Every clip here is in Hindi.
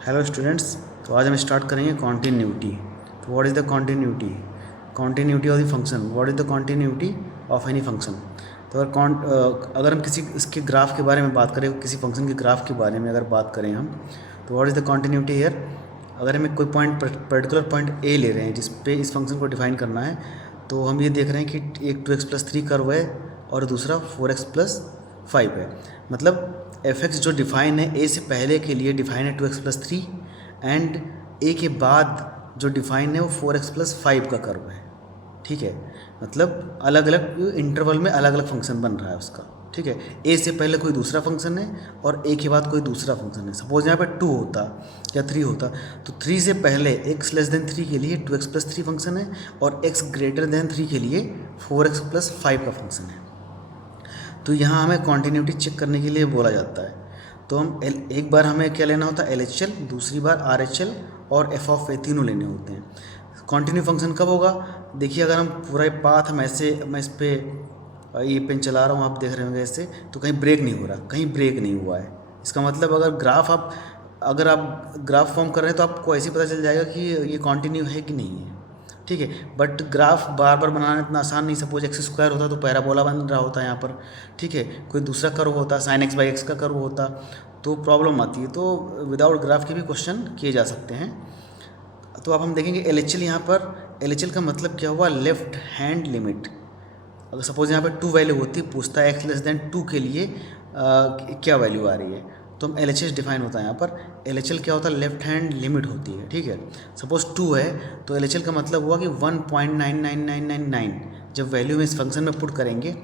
Hello students. तो आज हम स्टार्ट करेंगे कॉन्टीन्यूटी। तो what is the continuity? Continuity of the function. What is the continuity of any function? तो अगर हम किसी इसके ग्राफ के बारे में बात करें, किसी फंक्शन के ग्राफ के बारे में अगर बात करें हम, तो what is the continuity here? अगर हमें कोई पॉइंट, पर्टिकुलर पॉइंट ए ले रहे हैं जिस पे इस फंक्शन को डिफाइन करना है, तो हम ये देख रहे हैं कि एक 2x+3 कर्व है और दूसरा 4x+5 है। मतलब एफ एक्स जो डिफाइन है ए से पहले के लिए डिफाइन है 2x+3 एंड ए के बाद जो डिफाइन है वो 4x+5 का कर्व है। ठीक है, मतलब अलग अलग इंटरवल में अलग अलग फंक्शन बन रहा है उसका। ठीक है, ए से पहले कोई दूसरा फंक्शन है और ए के बाद कोई दूसरा फंक्शन है। सपोज यहाँ पे 2 होता या 3 होता, तो 3 से पहले x 3 के लिए 2x+3 फंक्शन है और x 3 के लिए 4x+5 का फंक्शन है। तो यहाँ हमें कॉन्टीन्यूटी चेक करने के लिए बोला जाता है। तो हम एक बार हमें क्या लेना होता है, LHL, दूसरी बार RHL और f(a) तीनों लेने होते हैं। कॉन्टिन्यू फंक्शन कब होगा? देखिए, अगर हम पूरा पाथ मैं इस पर ये पेन चला रहा हूँ, आप देख रहे होंगे ऐसे, तो कहीं ब्रेक नहीं हो रहा, कहीं ब्रेक नहीं हुआ है। इसका मतलब अगर आप ग्राफ फॉर्म कर रहे हैं तो आपको ऐसे ही पता चल जाएगा कि ये कॉन्टिन्यू है कि नहीं है। ठीक है, बट ग्राफ बार बार बनाना इतना आसान नहीं। सपोज x² होता तो पैराबोला बन रहा होता यहाँ पर। ठीक है, कोई दूसरा कर्व होता, sin x/x का कर्व होता, तो प्रॉब्लम आती है। तो विदाउट ग्राफ के भी क्वेश्चन किए जा सकते हैं। तो अब हम देखेंगे LHL। यहाँ पर LHL का मतलब क्या हुआ? Left hand limit. अगर सपोज यहाँ पर 2 वैल्यू होती, पूछता है x<2 के लिए क्या वैल्यू आ रही है, तो हम LHS डिफाइन होता है यहाँ पर। LHL क्या होता है? लेफ्ट हैंड लिमिट होती है। ठीक है, सपोज 2 है तो LHL का मतलब हुआ कि 1.99999 जब वैल्यू में इस फंक्शन में पुट करेंगे,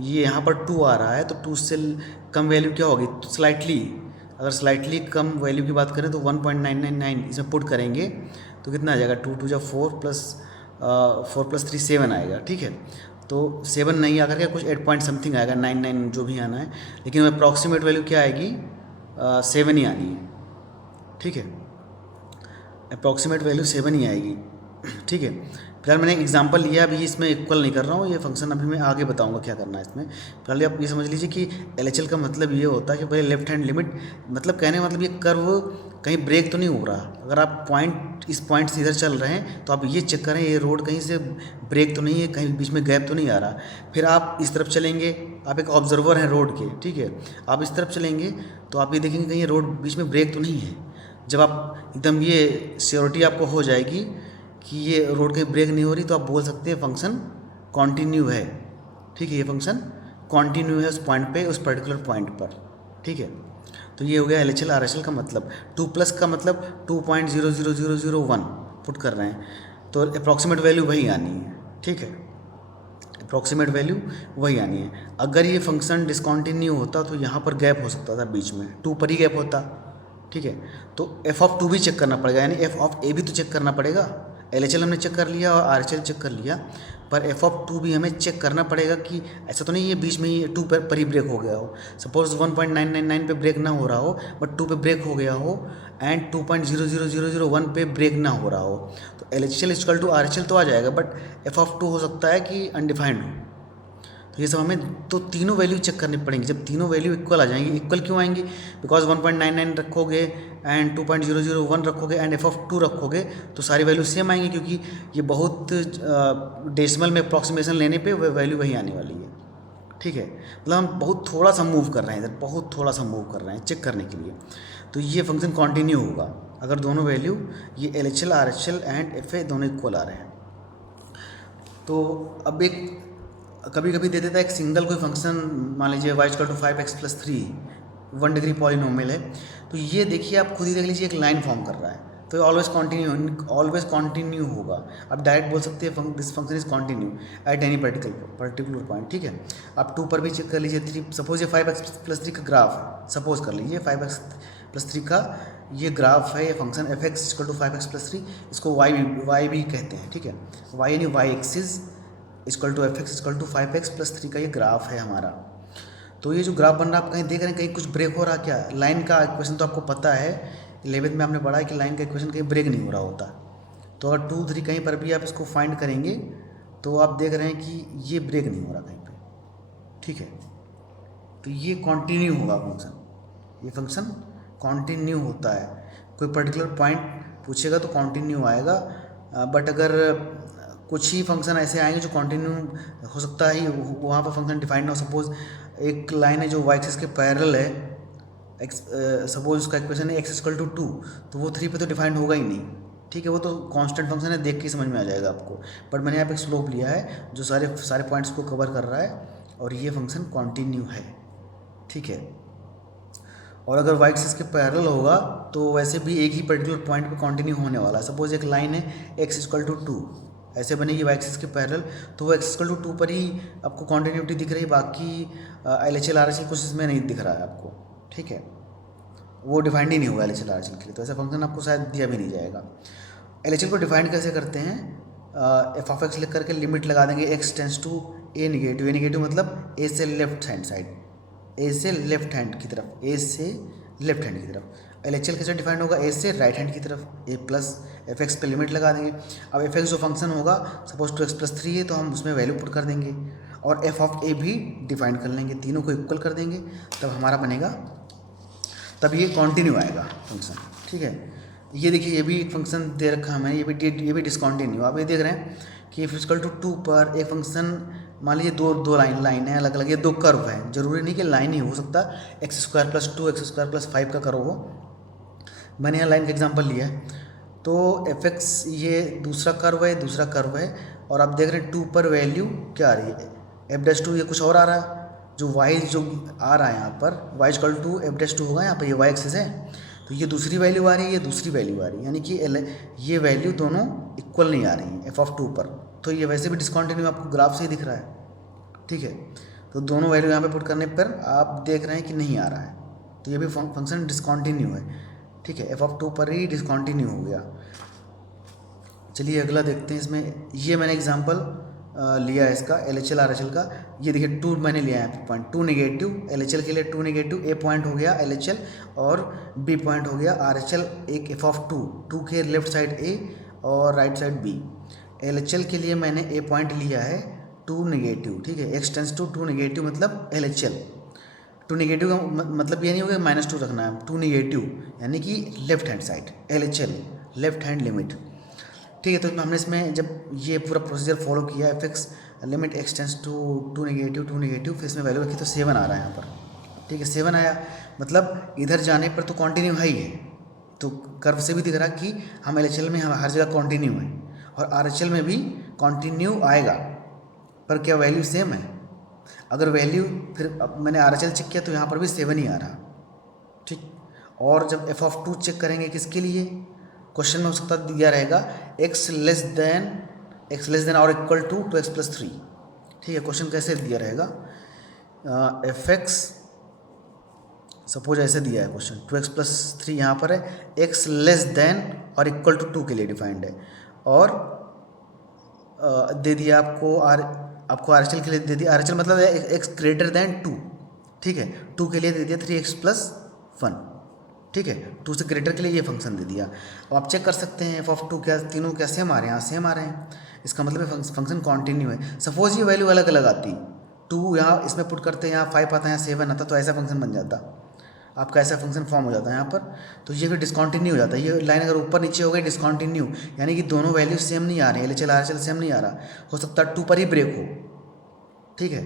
ये यहाँ पर 2 आ रहा है, तो 2 से कम वैल्यू क्या होगी? तो स्लाइटली, अगर स्लाइटली कम वैल्यू की बात करें तो 1.999 इसमें पुट करेंगे तो कितना आ जाएगा? 2 2 4 + 3 7 आएगा। ठीक है, तो 7 नहीं आकर के कुछ 8 पॉइंट समथिंग आएगा, 99 जो भी आना है, लेकिन अप्रॉक्सीमेट वैल्यू क्या आएगी? 7 ही आनी है। ठीक है, अप्रॉक्सीमेट वैल्यू 7 ही आएगी। ठीक है, फिलहाल मैंने एग्जांपल लिया, अभी इसमें इक्वल नहीं कर रहा हूँ, ये फंक्शन अभी मैं आगे बताऊंगा क्या करना है इसमें। फिलहाल आप ये समझ लीजिए कि LHL का मतलब ये होता है कि भाई लेफ्ट हैंड लिमिट, मतलब कहने का मतलब ये कर्व कहीं ब्रेक तो नहीं हो रहा। अगर आप इस पॉइंट से इधर चल रहे हैं तो आप ये चेक करें ये रोड कहीं से ब्रेक तो नहीं है, कहीं बीच में गैप तो नहीं आ रहा। फिर आप इस तरफ चलेंगे, आप एक ऑब्जर्वर हैं रोड के। ठीक है, आप इस तरफ चलेंगे तो आप ये देखेंगे कहीं ये रोड बीच में ब्रेक तो नहीं है। जब आप एकदम ये श्योरिटी आपको हो जाएगी कि ये रोड कहीं ब्रेक नहीं हो रही, तो आप बोल सकते हैं फंक्शन कॉन्टिन्यू है। ठीक है, ये फंक्शन कॉन्टिन्यू है उस पॉइंट पे, उस पर्टिकुलर पॉइंट पर। ठीक है, तो ये हो गया LHL RHL का मतलब। 2+ का मतलब 2.00001 पुट कर रहे हैं, तो अप्रॉक्सीमेट वैल्यू वही आनी है। ठीक है, अप्रॉक्सीमेट वैल्यू वही आनी है। अगर ये फंक्शन डिसकॉन्टिन्यू होता तो यहाँ पर गैप हो सकता था, बीच में 2 पर ही गैप होता। ठीक है, तो f(2) भी चेक करना पड़ेगा, यानी f(a) भी तो चेक करना पड़ेगा। LHL हमने चेक कर लिया और RHL चेक कर लिया, पर f(2) भी हमें चेक करना पड़ेगा कि ऐसा तो नहीं है बीच में ही 2 पर ही ब्रेक हो गया हो। सपोज 1.999 पे ब्रेक ना हो रहा हो, बट 2 पे ब्रेक हो गया हो, एंड 2.00001 पे ब्रेक ना हो रहा हो, तो LHL = RHL तो आ जाएगा, बट f(2) हो सकता है कि अनडिफाइंड हो। तो ये सब हमें तो तीनों वैल्यू चेक करनी पड़ेंगी। जब तीनों वैल्यू इक्वल आ जाएंगी, इक्वल क्यों आएंगी? बिकॉज 1.99 रखोगे एंड 2.001 रखोगे एंड f(2) रखोगे तो सारी वैल्यू सेम आएंगी, क्योंकि ये बहुत डेसिमल में अप्रॉक्सीमेशन लेने पे वैल्यू वही आने वाली है। ठीक है, मतलब हम बहुत थोड़ा सा मूव कर रहे हैं इधर, बहुत थोड़ा सा मूव कर रहे हैं चेक करने के लिए। तो ये फंक्शन कॉन्टिन्यू होगा अगर दोनों वैल्यू, ये LHL RHL एंड FA दोनों इक्वल आ रहे हैं। तो अब कभी कभी दे देता है एक सिंगल कोई फंक्शन, मान लीजिए y = 5x+3, 1 डिग्री पॉलिनोमियल है। तो ये देखिए, आप खुद ही देख लीजिए, एक लाइन फॉर्म कर रहा है, तो ऑलवेज कॉन्टिन्यू होगा। आप डायरेक्ट बोल सकते हैं this function is continue at any particular point. ठीक है, आप 2 पर भी चेक कर लीजिए। 3 सपोज ये 5x+3 का ग्राफ है, सपोज कर लीजिए 5x+3 का ये ग्राफ है, ये फंक्शन f(x) = 5x+3, इसको y भी कहते हैं। ठीक है, y यानी y एक्सिस f(x) = 5x+3 का ये ग्राफ है हमारा। तो ये जो ग्राफ बन रहा है, आप कहीं देख रहे हैं कहीं कुछ ब्रेक हो रहा क्या? लाइन का इक्वेशन तो आपको पता है, 11th में आपने पढ़ा है कि लाइन का इक्वेशन कहीं ब्रेक नहीं हो रहा होता। तो अगर 2 3 कहीं पर भी आप इसको फाइंड करेंगे तो आप देख रहे हैं कि ये ब्रेक नहीं हो रहा कहीं पे। ठीक है, तो ये कॉन्टिन्यू होगा फंक्शन, ये फंक्शन कॉन्टिन्यू होता है। कोई पर्टिकुलर पॉइंट पूछेगा तो कॉन्टिन्यू आएगा, बट अगर कुछ ही फंक्शन ऐसे आएंगे जो कॉन्टिन्यू हो सकता है वहाँ पर फंक्शन डिफाइंड हो। सपोज एक लाइन है जो वाई एक्सिस के पैरेलल है, सपोज उसका इक्वेशन है x = 2, तो वो 3 पे तो डिफाइंड होगा ही नहीं, ठीक है। वो तो कांस्टेंट फंक्शन है, देख के समझ में आ जाएगा आपको। बट मैंने यहाँ पे एक स्लोप लिया है जो सारे पॉइंट्स को कवर कर रहा है, और ये फंक्शन कॉन्टिन्यू है, ठीक है। और अगर वाई एक्सिस के पैरेलल होगा तो वैसे भी एक ही पर्टिकुलर पॉइंट पे कंटिन्यू होने वाला है। सपोज एक लाइन है x = 2, ऐसे बनेगी वाई एक्सिस के पैरेलल, तो वो x = 2 पर ही आपको कॉन्टिन्यूटी दिख रही है, बाकी LHL RHL कुछ इसमें नहीं दिख रहा है आपको, ठीक है। वो डिफाइंड ही नहीं होगा LHL RHL के लिए, तो ऐसा फंक्शन आपको शायद दिया भी नहीं जाएगा। LHL को डिफाइंड कैसे करते हैं, f(x) लिख करके लिमिट लगा देंगे x tends to a negative. a negative मतलब a से लेफ्ट हैंड साइड, ए से लेफ्ट हैंड की तरफ, ए से लेफ्ट हैंड की तरफ। LHL कैसे डिफाइंड होगा, ए से राइट हैंड की तरफ, a प्लस f(x) पे लिमिट लगा देंगे। अब f(x) जो फंक्शन होगा, सपोज 2x + 3 है तो हम उसमें वैल्यू पुट कर देंगे, और f(a) भी डिफाइंड कर लेंगे, तीनों को इक्वल कर देंगे, तब हमारा बनेगा, तब ये कॉन्टिन्यू आएगा फंक्शन, ठीक है। ये देखिए, ये भी एक फंक्शन दे रखा है हमें, ये भी डिसकॉन्टिन्यू। आप ये देख रहे हैं कि f = 2 पर एक फंक्शन, मान लीजिए दो लाइन है अलग अलग, ये दो कर्व है, जरूरी नहीं कि लाइन ही हो सकता x² + 2 x² + 5 का कर्व हो। मैंने यहाँ लाइन का एग्जांपल लिया है, तो f(x) ये दूसरा कर्व है, और आप देख रहे हैं 2 पर वैल्यू क्या आ रही है, f'2, ये कुछ और आ रहा है। जो y जो आ रहा है यहाँ पर y = f'2 होगा, यहाँ पर ये y एक्सिस है, तो ये दूसरी वैल्यू आ रही है, ये दूसरी वैल्यू आ रही है, यानी कि ये वैल्यू दोनों इक्वल नहीं आ रही हैं f(2) पर, तो ये वैसे भी डिसकॉन्टिन्यू आपको ग्राफ से ही दिख रहा है, ठीक है। तो दोनों वैल्यू यहाँ पे पुट करने पर आप देख रहे हैं कि नहीं आ रहा है, तो ये भी फंक्शन डिसकॉन्टिन्यू है, ठीक है। f(2) पर ही डिसकॉन्टिन्यू हो गया। चलिए अगला देखते हैं। इसमें ये मैंने एग्जांपल लिया है इसका LHL RHL का। ये देखिए 2 मैंने लिया है पॉइंट, 2 नेगेटिव, LHL के लिए 2 नेगेटिव, A पॉइंट हो गया LHL और B पॉइंट हो गया RHL। एक f(2), 2 के लेफ्ट साइड A और राइट साइड B। LHL के लिए मैंने A पॉइंट लिया है 2 नेगेटिव, ठीक है। x टेंस टू 2 नेगेटिव मतलब LHL। 2 नेगेटिव का मतलब ये नहीं होगा -2 रखना है, 2 नेगेटिव यानी कि left hand side, LHL left hand limit, ठीक है। तो हमने इसमें जब ये पूरा प्रोसीजर फॉलो किया, f(x) limit x tends to 2 negative, फिर इसमें वैल्यू रखी तो 7 आ रहा है यहाँ पर, ठीक है। 7 आया मतलब इधर जाने पर तो कॉन्टिन्यू है ही है, तो कर्व से भी दिख रहा कि हम LHL में हर जगह कॉन्टिन्यू है, और RHL में भी कॉन्टिन्यू आएगा, पर क्या वैल्यू सेम है। अगर वैल्यू फिर मैंने RHL चेक किया तो यहाँ पर भी 7 ही आ रहा, ठीक। और जब f(2) चेक करेंगे किसके लिए, क्वेश्चन में हो सकता दिया रहेगा x लेस देन और इक्वल टू 2x + 3, ठीक है। क्वेश्चन कैसे दिया रहेगा, f(x) सपोज ऐसे दिया है क्वेश्चन, 2x + 3 यहाँ पर है, x लेस देन और इक्वल टू 2 के लिए डिफाइंड है, और दे दिया आपको RHL के लिए दे दिया, RHL मतलब है x > 2, ठीक है। 2 के लिए दे दिया 3x + 1, ठीक है। 2 से ग्रेटर के लिए ये फंक्शन दे दिया। अब आप चेक कर सकते हैं f(2) क्या तीनों क्या सेम आ रहे हैं, यहाँ सेम आ रहे हैं, इसका मतलब फंक्शन कॉन्टिन्यू है। सपोज ये वैल्यू अलग अलग आती, 2 यहाँ इसमें पुट करते हैं, यहाँ 5 आता है, यहाँ 7 आता, तो ऐसा फंक्शन बन जाता, आपका ऐसा फंक्शन फॉर्म हो जाता है यहाँ पर, तो ये फिर डिसकॉन्टिन्यू हो जाता है। ये लाइन अगर ऊपर नीचे हो गई डिसकॉन्टिन्यू, यानी कि दोनों वैल्यू सेम नहीं आ रही, LHL RHL सेम नहीं आ रहा, हो सकता है 2 पर ही ब्रेक हो, ठीक है।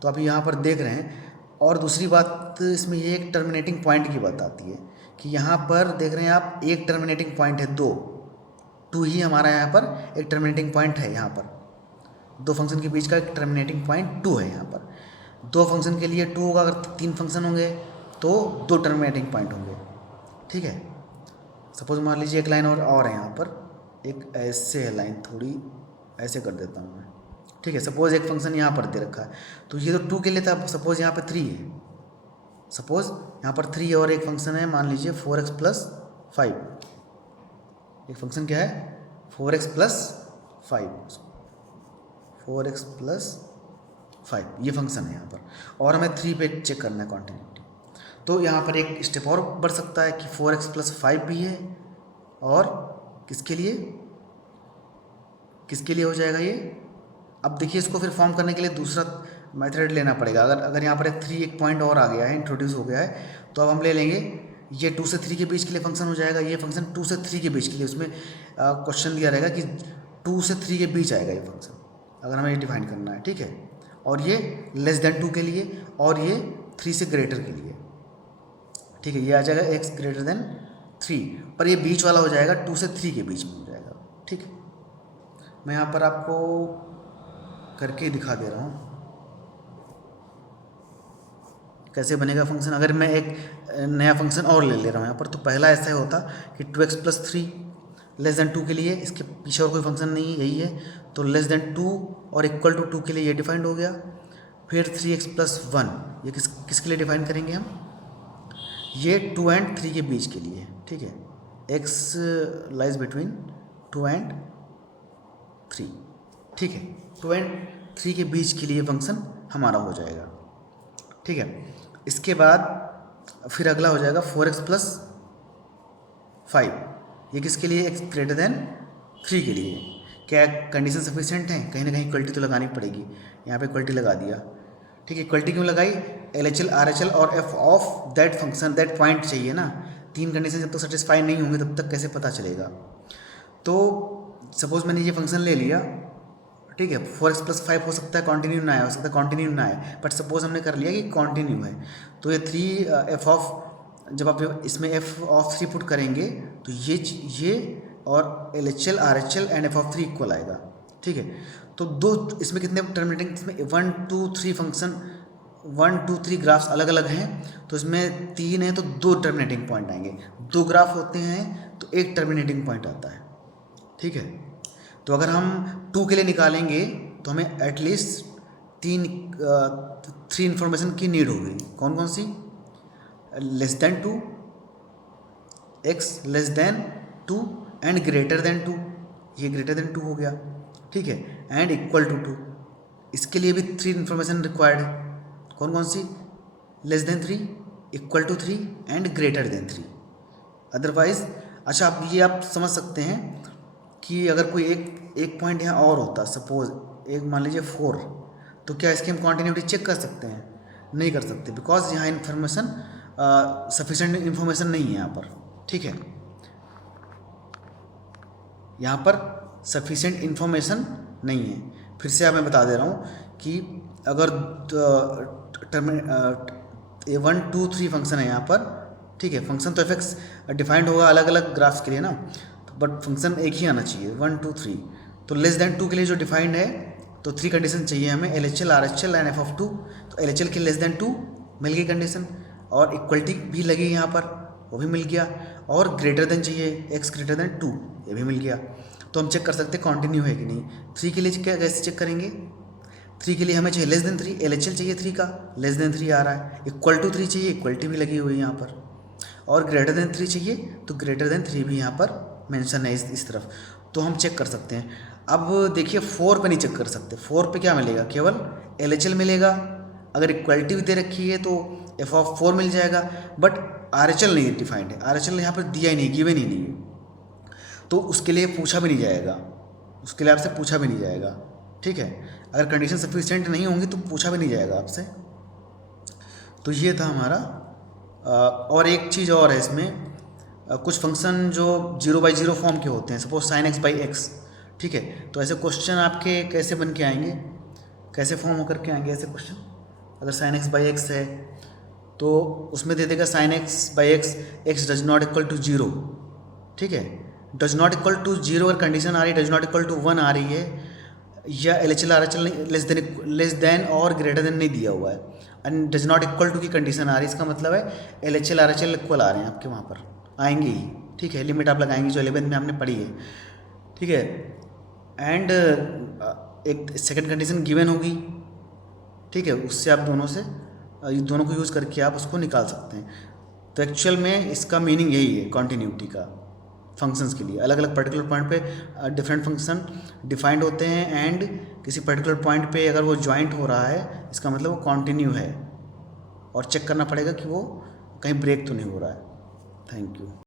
तो आप यहाँ पर देख रहे हैं। और दूसरी बात इसमें ये एक टर्मिनेटिंग पॉइंट की बात आती है कि यहाँ पर देख रहे हैं आप, एक टर्मिनेटिंग पॉइंट है, 2 ही हमारा यहाँ पर एक टर्मिनेटिंग पॉइंट है, यहाँ पर 2 फंक्शन के बीच का एक टर्मिनेटिंग पॉइंट 2 है यहाँ पर। 2 फंक्शन के लिए 2 होगा, अगर 3 फंक्शन होंगे तो 2 टर्मिनेटिंग पॉइंट होंगे, ठीक है। सपोज मान लीजिए एक लाइन और है यहाँ पर, एक ऐसे है लाइन, थोड़ी ऐसे कर देता हूँ मैं, ठीक है। सपोज एक फंक्शन यहाँ पर दे रखा है, तो ये तो 2 के लिए था, सपोज यहाँ पर 3 है, सपोज यहाँ पर 3 और एक फंक्शन है, मान लीजिए 4x + 5, एक फंक्शन क्या है 4x + 5, 4x + 5 ये फंक्शन है यहाँ पर, और हमें 3 पे चेक करना है कॉन्टिन्यूटी। तो यहाँ पर एक स्टेप और बढ़ सकता है कि 4x + 5 भी है, और किसके लिए हो जाएगा ये। अब देखिए इसको फिर फॉर्म करने के लिए दूसरा मेथड लेना पड़ेगा। अगर यहाँ पर एक 3 एक पॉइंट और आ गया है, इंट्रोड्यूस हो गया है, तो अब हम ले लेंगे ये 2 से 3 के बीच के लिए फंक्शन हो जाएगा, ये फंक्शन 2 से 3 के बीच के लिए, उसमें क्वेश्चन दिया रहेगा कि 2 से 3 के बीच आएगा ये फंक्शन, अगर हमें ये डिफाइन करना है, ठीक है। और ये लेस देन 2 के लिए, और ये 3 से ग्रेटर के लिए, ठीक है। ये आ जाएगा x ग्रेटर देन 3, पर ये बीच वाला हो जाएगा 2 से 3 के बीच में हो जाएगा, ठीक है। मैं यहाँ पर आपको करके दिखा दे रहा हूँ कैसे बनेगा फंक्शन। अगर मैं एक नया फंक्शन और ले रहा हूँ यहाँ पर, तो पहला ऐसा होता कि 2x + 3 लेस देन 2 के लिए, इसके पीछे और कोई फंक्शन नहीं है, यही है, तो लेस देन 2 और इक्वल टू 2 के लिए ये डिफाइंड हो गया। फिर 3x + 1, ये किसके लिए डिफाइन करेंगे हम, ये 2 और 3 के बीच के लिए, ठीक है। x लाइज बिटवीन 2 और 3, ठीक है। 2 और 3 के बीच के लिए फंक्शन हमारा हो जाएगा, ठीक है। इसके बाद फिर अगला हो जाएगा 4x + 5, ये किसके लिए, x ग्रेटर देन 3 के लिए। क्या कंडीशन सफिशिएंट है, कहीं ना कहीं इक्वलिटी तो लगानी पड़ेगी, यहाँ पे इक्वलिटी लगा दिया, ठीक है। इक्वलिटी क्यों लगाई, LHL RHL और f of that function that point चाहिए ना, 3 कंडीशन जब तक सेटिस्फाई नहीं होंगे तब तक कैसे पता चलेगा। तो सपोज मैंने ये फंक्शन ले लिया, ठीक है, 4x + 5 हो सकता है कॉन्टिन्यू ना आए, हो सकता है कॉन्टिन्यू ना आए, बट सपोज हमने कर लिया कि कॉन्टिन्यू है, तो ये 3 f ऑफ, जब आप इसमें f ऑफ 3 पुट करेंगे तो ये और LHL RHL and f of 3 equal आएगा, ठीक है। तो दो इसमें कितने टर्मिनेटिंग, इसमें 1 2 3 फंक्शन 1 2 3 ग्राफ्स अलग अलग हैं, तो इसमें 3 है तो 2 टर्मिनेटिंग पॉइंट आएंगे, 2 ग्राफ होते हैं तो 1 टर्मिनेटिंग पॉइंट आता है, ठीक है। तो अगर हम 2 के लिए निकालेंगे तो हमें एटलीस्ट 3 इन्फॉर्मेशन की नीड होगी, कौन कौन सी, less than 2, x less than 2 and greater than 2, ये ग्रेटर देन 2 हो गया, ठीक है, एंड इक्वल टू 2, इसके लिए भी 3 इन्फॉर्मेशन रिक्वायर्ड है, कौन कौन सी, less than 3, equal to 3 and greater than 3, otherwise. अच्छा, आप ये आप समझ सकते हैं कि अगर कोई एक पॉइंट यहाँ और होता, सपोज एक मान लीजिए 4, तो क्या इसकी हम कॉन्टिन्यूटी चेक कर सकते हैं, नहीं कर सकते, बिकॉज यहाँ इन्फॉर्मेशन सफिशेंट इन्फॉर्मेशन नहीं है यहाँ पर, ठीक है। यहाँ पर सफिशेंट इन्फॉर्मेशन नहीं है। फिर से आप मैं बता दे रहा हूँ कि अगर 1 2 3 फंक्शन है यहाँ पर, ठीक है, फंक्शन तो f(x) डिफाइंड होगा अलग अलग ग्राफ्स के लिए ना, बट फंक्शन एक ही आना चाहिए 1 2 3। तो लेस देन 2 के लिए जो डिफाइंड है, तो 3 कंडीशन चाहिए हमें, LHL RHL and f of 2, तो LHL के लेस देन 2 मिल गई कंडीशन, और इक्वलिटी भी लगी यहाँ पर, वो भी मिल गया, और ग्रेटर देन चाहिए x ग्रेटर देन 2, ये भी मिल गया। तो हम चेक कर सकते हैं कॉन्टिन्यू है कि नहीं। 3 के लिए क्या कैसे चेक करेंगे, 3 के लिए हमें चाहिए लेस देन 3, LHL चाहिए 3 का, लेस देन 3 आ रहा है, इक्वल टू 3 चाहिए, इक्वलिटी भी लगी हुई है यहाँ पर, और ग्रेटर देन 3 चाहिए, तो ग्रेटर देन 3 भी यहाँ पर मेंशन है इस तरफ, तो हम चेक कर सकते हैं। अब देखिए 4 पे नहीं चेक कर सकते, 4 पे क्या मिलेगा, केवल LHL मिलेगा, अगर इक्वलिटी भी दे रखी है तो f ऑफ 4 मिल जाएगा, बट RHL नहीं डिफाइंड है, RHL यहाँ पर दिया ही नहीं, गिवन ही नहीं है, तो उसके लिए पूछा भी नहीं जाएगा, उसके लिए आपसे पूछा भी नहीं जाएगा, ठीक है। अगर कंडीशन सफिशिएंट नहीं होंगी तो पूछा भी नहीं जाएगा आपसे। तो ये था हमारा। और एक चीज़ और है इसमें, कुछ फंक्शन जो 0/0 फॉर्म के होते हैं, सपोज sin x/x, ठीक है, तो ऐसे क्वेश्चन आपके कैसे बन के आएंगे, कैसे फॉर्म होकर के आएंगे ऐसे क्वेश्चन। अगर sin x/x है तो उसमें दे देगा sin x/x x does not equal to 0, ठीक है, डज नॉट इक्वल टू 0 अगर कंडीशन आ रही है, डज नॉट इक्वल टू 1 आ रही है, या LHL RHL लेस देन और ग्रेटर देन नहीं दिया हुआ है, and does not equal to की कंडीशन आ रही है, इसका मतलब है LHL RHL इक्वल आ रहे हैं आपके, वहाँ पर आएंगे ही, ठीक है, लिमिट आप लगाएंगे जो 11th में आपने पढ़ी है, ठीक है। एंड एक सेकंड कंडीशन गिवन होगी, ठीक है, उससे आप दोनों को यूज़ करके आप उसको निकाल सकते हैं। तो एक्चुअल में इसका मीनिंग यही है कॉन्टिन्यूटी का, फंक्शंस के लिए अलग अलग पर्टिकुलर पॉइंट पे डिफरेंट फंक्शन डिफाइंड होते हैं, एंड किसी पर्टिकुलर पॉइंट पे अगर वो ज्वाइंट हो रहा है, इसका मतलब वो कॉन्टिन्यू है, और चेक करना पड़ेगा कि वो कहीं ब्रेक तो नहीं हो रहा है। Thank you.